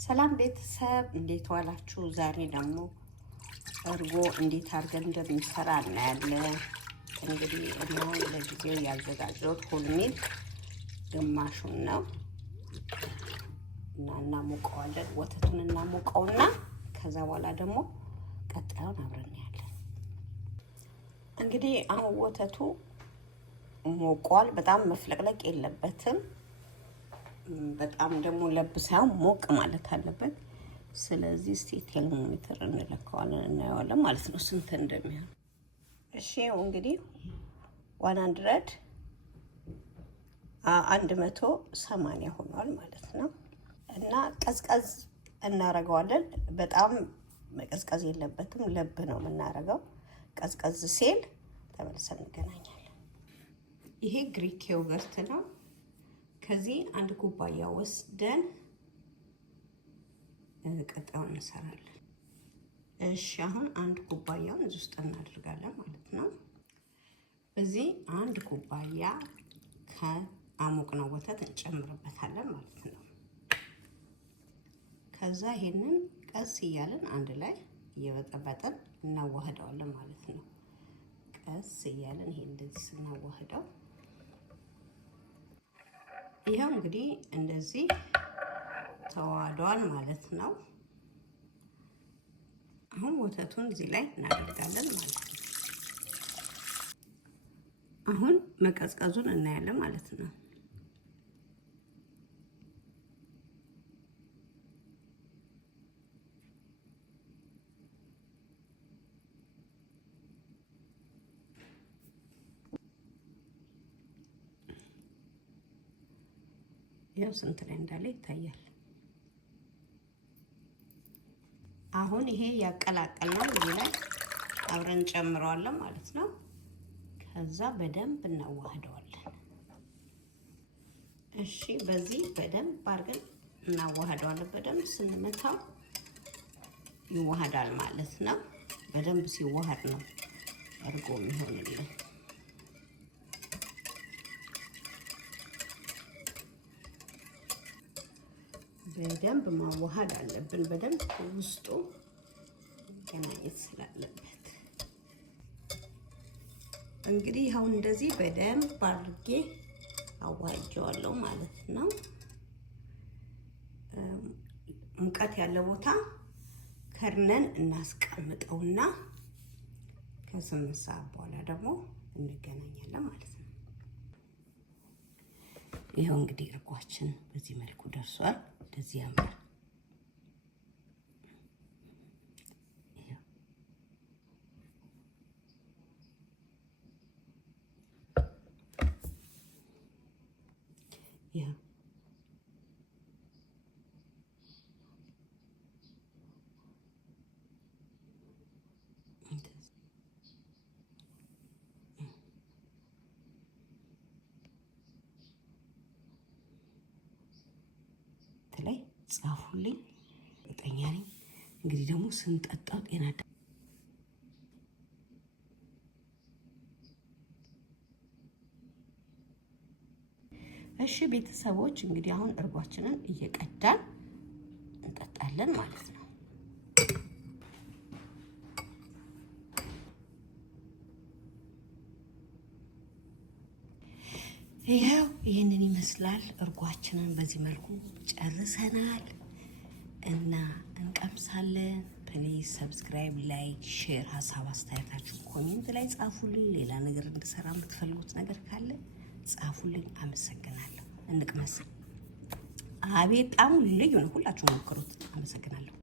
ሰላም ቤተሰብ እንዴት ዋላችሁ? ዛሬ ደግሞ እርጎ እንዴት አድርገን እንደምንሰራ እናያለን። እንግዲህ እኔው ለጊዜው ያዘጋጀሁት ሆል ሚልክ ግማሹን ነው እና እናሞቀዋለን። ወተቱን እናሞቀውና ከዛ በኋላ ደግሞ ቀጣዩን አብረን እናያለን። እንግዲህ አሁን ወተቱ ሞቋል። በጣም መፍለቅለቅ የለበትም። በጣም ደግሞ ለብ ሳይሆን ሞቅ ማለት አለበት። ስለዚህ እስቲ ቴርሞሜትር እንለካዋለን እናየዋለን ማለት ነው ስንት እንደሚሆን። እሺ እንግዲህ 180 ሆኗል ማለት ነው። እና ቀዝቀዝ እናረጋዋለን። በጣም መቀዝቀዝ የለበትም። ለብ ነው የምናረገው። ቀዝቀዝ ሲል ተመልሰን እንገናኛለን። ይሄ ግሪክ ዮገርት ነው። ከዚህ አንድ ኩባያ ወስደን ቀጣዩን እንሰራለን። እሺ አሁን አንድ ኩባያውን እዚህ ውስጥ እናደርጋለን ማለት ነው። እዚህ አንድ ኩባያ ከአሞቅነው ወተት እንጨምርበታለን ማለት ነው። ከዛ ይሄንን ቀስ እያለን አንድ ላይ እየበጠበጠን እናዋህደዋለን ማለት ነው። ቀስ እያለን ይሄ እንደዚህ ስናዋህደው ይሄው እንግዲህ እንደዚህ ተዋህዷል ማለት ነው። አሁን ወተቱን እዚህ ላይ እናደርጋለን ማለት ነው። አሁን መቀዝቀዙን እናያለን ማለት ነው። ያው ስንት ላይ እንዳለ ይታያል። አሁን ይሄ ያቀላቀልነው እዚህ ላይ አብረን ጨምረዋለን ማለት ነው። ከዛ በደንብ እናዋህደዋለን። እሺ በዚህ በደንብ አድርገን እናዋህደዋለን። በደንብ ስንመታው ይዋሃዳል ማለት ነው። በደንብ ሲዋሃድ ነው እርጎ የሚሆንልን። በደንብ ማዋሃድ አለብን። በደንብ ውስጡ ገናኘት ስላለበት እንግዲህ አሁን እንደዚህ በደንብ አድርጌ አዋህጀዋለሁ ማለት ነው። ሙቀት ያለው ቦታ ከርነን እናስቀምጠውና ከ8 ሰዓት በኋላ ደግሞ እንገናኛለን ማለት ነው። ይሄው እንግዲህ እርጓችን በዚህ መልኩ ደርሷል። እንደዚህ ያምራል። ያ ላይ ጻፉልኝ። እርግጠኛ ነኝ እንግዲህ ደግሞ ስንጠጣው ጤና እሺ ቤተሰቦች እንግዲህ አሁን እርጓችንን እየቀዳን እንጠጣለን ማለት ነው። ይሄው ይሄንን ይመስላል። እርጓችንን በዚህ መልኩ ጨርሰናል እና እንቀምሳለን። ፕሊዝ ሰብስክራይብ፣ ላይክ፣ ሼር፣ ሀሳብ አስተያየታችሁ ኮሜንት ላይ ጻፉልኝ። ሌላ ነገር እንድሰራ የምትፈልጉት ነገር ካለ ጻፉልኝ። አመሰግናለሁ። እንቅመስ። አቤት ጣሙ ልዩ ነው። ሁላችሁም ሞክሩት። አመሰግናለሁ።